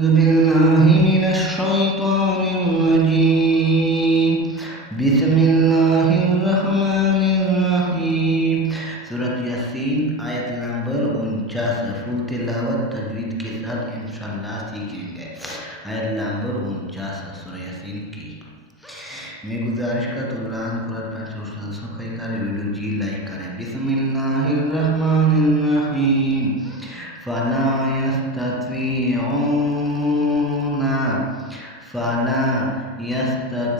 بالله من الشيطان الرجيم بسم الله الرحمن الرحيم सूरत यासीन आयत नंबर 49 फुल तिलावत तजवीद के साथ इंशाअल्लाह सीखेंगे। आयत नंबर 49 सूरत यासीन की मैं गुजारिश करता हूँ कुरान सदस्यों का वीडियो जी लाइक करें। बिस्मिल्लाहिर्रहमानिर्रहीम फला यस्तत्वीऊना फला यस्तत्वीऊना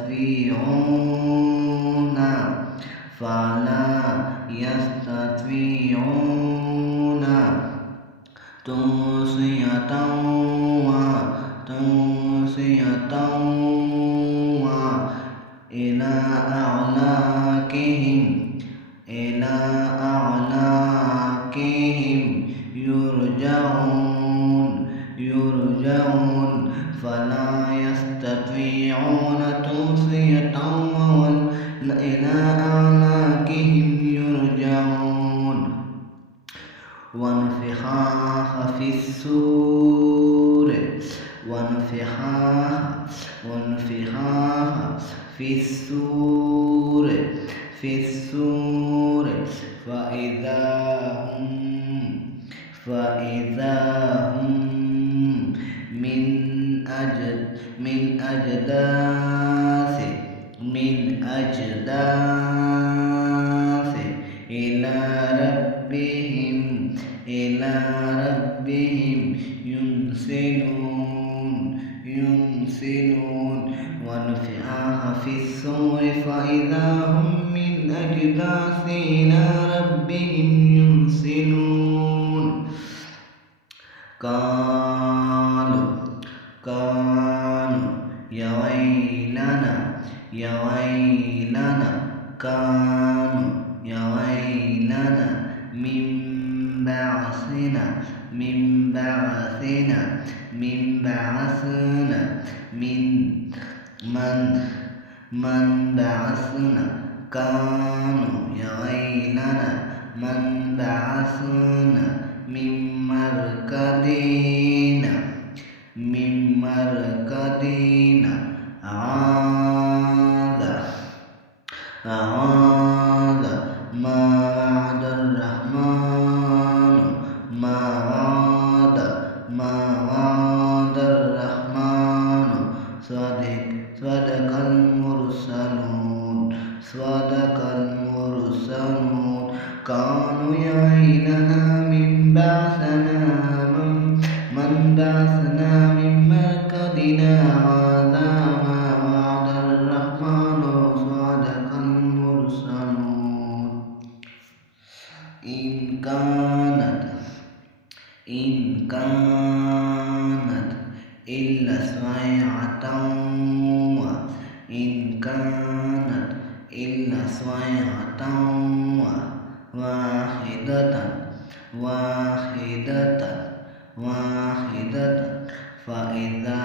फला यस्तत्वीऊना तौसियतन इला अअनाकिहिम युरजऊन फला यस्तत्वीऊना तौसियतन इला अअनाकिहिम युरजऊन वनफ़िख़ फ़िस्सूर फ़िस्सूर फ़इज़ा हुम मिन अजदास इला रब्बिहिम युनसिलून वनफ़िख़ फ़िस्सूर फ़इज़ा हुम मिन अजदास इला रब्बिहिम युनसिलून क़ालू या वैलना من بعثنا من مرقدنا هذا ما وعد الرحمن صدق المرسلون قالوا يا ويلنا من بعثنا من مرقدنا هذا ما وعد الرحمن صدق المرسلون إن كانت إلا صيحة واحدة فإذا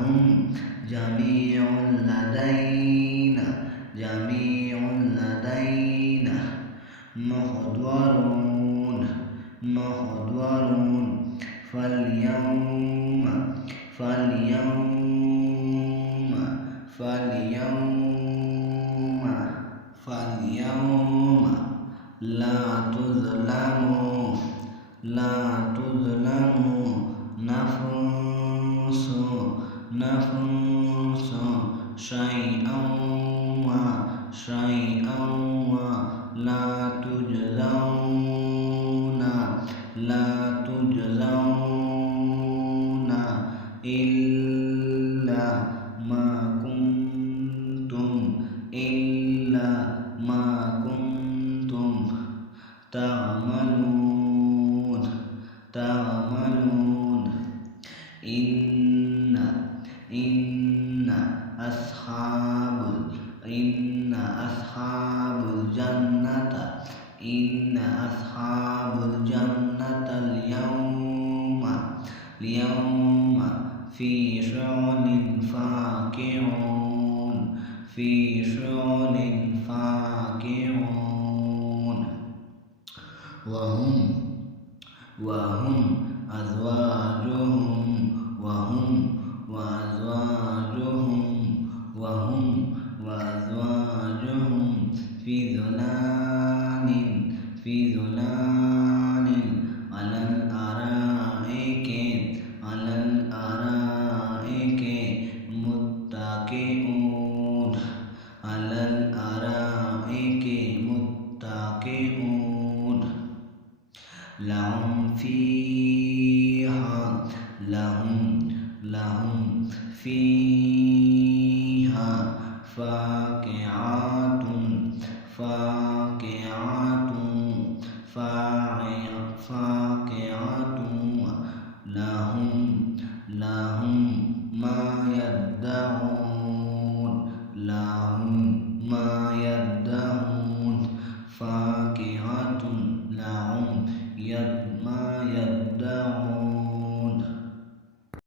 هم جميع لدينا محضرون فاليوم لا تظلم نفس شيئا ولا تجزون إلا ما كنتم تعملون إن أصحاب الجنة اليوم في شغل فاكهون وهم أزواجهم في